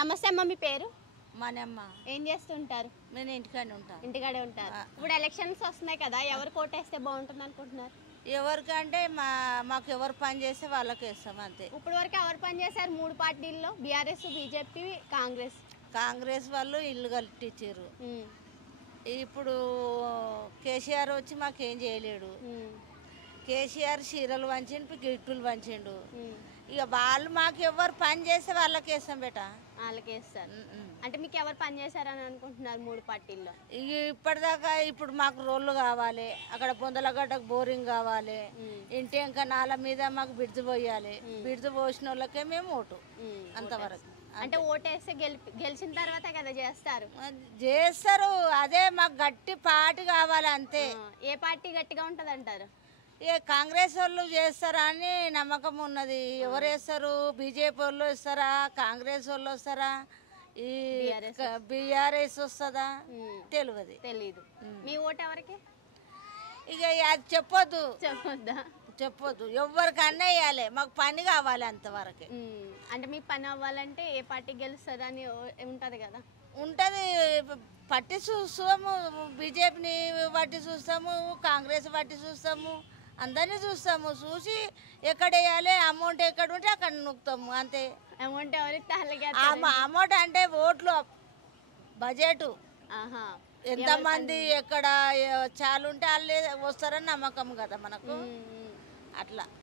నమస్తే అమ్మ, మీ పేరు? మనమ్మ. ఏం చేస్తుంటారు? నేను ఇంటికాడే ఉంటాను. ఇంటికాడే ఉంటారు. ఇప్పుడు ఎలక్షన్స్ వస్తున్నాయి కదా, ఎవరు కోటేస్తే బాగుంటుంది అనుకుంటున్నారు? ఎవరికంటే మాకు ఎవరు పని చేస్తే వాళ్ళకి వేస్తాం అంతే. ఇప్పుడు వరకు ఎవరు పని చేశారు? 3 పార్టీల్లో బీఆర్ఎస్, బీజేపీ, కాంగ్రెస్. కాంగ్రెస్ వాళ్ళు ఇల్లు కట్టించారు. ఇప్పుడు కేసీఆర్ వచ్చి మాకేం చేయలేడు. కేసీఆర్ చీరలు వంచిండు, గిట్టులు వంచిండు. ఇక వాళ్ళు మాకు ఎవరు పని చేస్తే వాళ్ళకి వేస్తాం బేట. వాళ్ళకి వేస్తారు. అంటే మీకు ఎవరు పని చేశారని అనుకుంటున్నారు 3 పార్టీల్లో? ఇక ఇప్పటిదాకా ఇప్పుడు మాకు రోడ్లు కావాలి, అక్కడ బొందలగడ్డకు బోరింగ్ కావాలి, ఇంటి ఇంకా నాల మీద మాకు బిడ్జు పోయాలి. బిడ్జు పోసిన వాళ్ళకే మేము ఓటు, అంతవరకు. అంటే ఓటేస్తే గెలిచిన తర్వాత కదా చేస్తారు? చేస్తారు, అదే మాకు గట్టి పార్టీ కావాలి అంతే. ఏ పార్టీ గట్టిగా ఉంటుంది అంటారు? ఇక కాంగ్రెస్ వాళ్ళు చేస్తారా అని నమ్మకం ఉన్నది. ఎవరు వేస్తారు? బీజేపీ వాళ్ళు వస్తారా, కాంగ్రెస్ వాళ్ళు వస్తారా, ఈ బీఆర్ఎస్ వస్తుందా తెలియదు. మీ ఓటు ఎవరికి? ఇక అది చెప్పొద్దు. చెప్పొద్దా? ఎవరికన్నా వేయాలి, మాకు పని కావాలి అంతవరకు. అంటే మీకు పని అవ్వాలంటే ఏ పార్టీ గెలుస్తుంది అని ఉంటది కదా? ఉంటది. పట్టి చూస్తాము, బీజేపీని బట్టి చూస్తాము, కాంగ్రెస్ బట్టి చూస్తాము, అందరినీ చూస్తాము. చూసి ఎక్కడ వేయాలి, అమౌంట్ ఎక్కడ ఉంటే అక్కడ నొక్కుతాము అంతే. అమౌంట్ అమౌంట్ అంటే ఓట్లు, బడ్జెట్ ఎంతమంది ఎక్కడ చాలుంటే వాళ్ళే వస్తారని నమ్మకం కదా మనకు, అట్లా.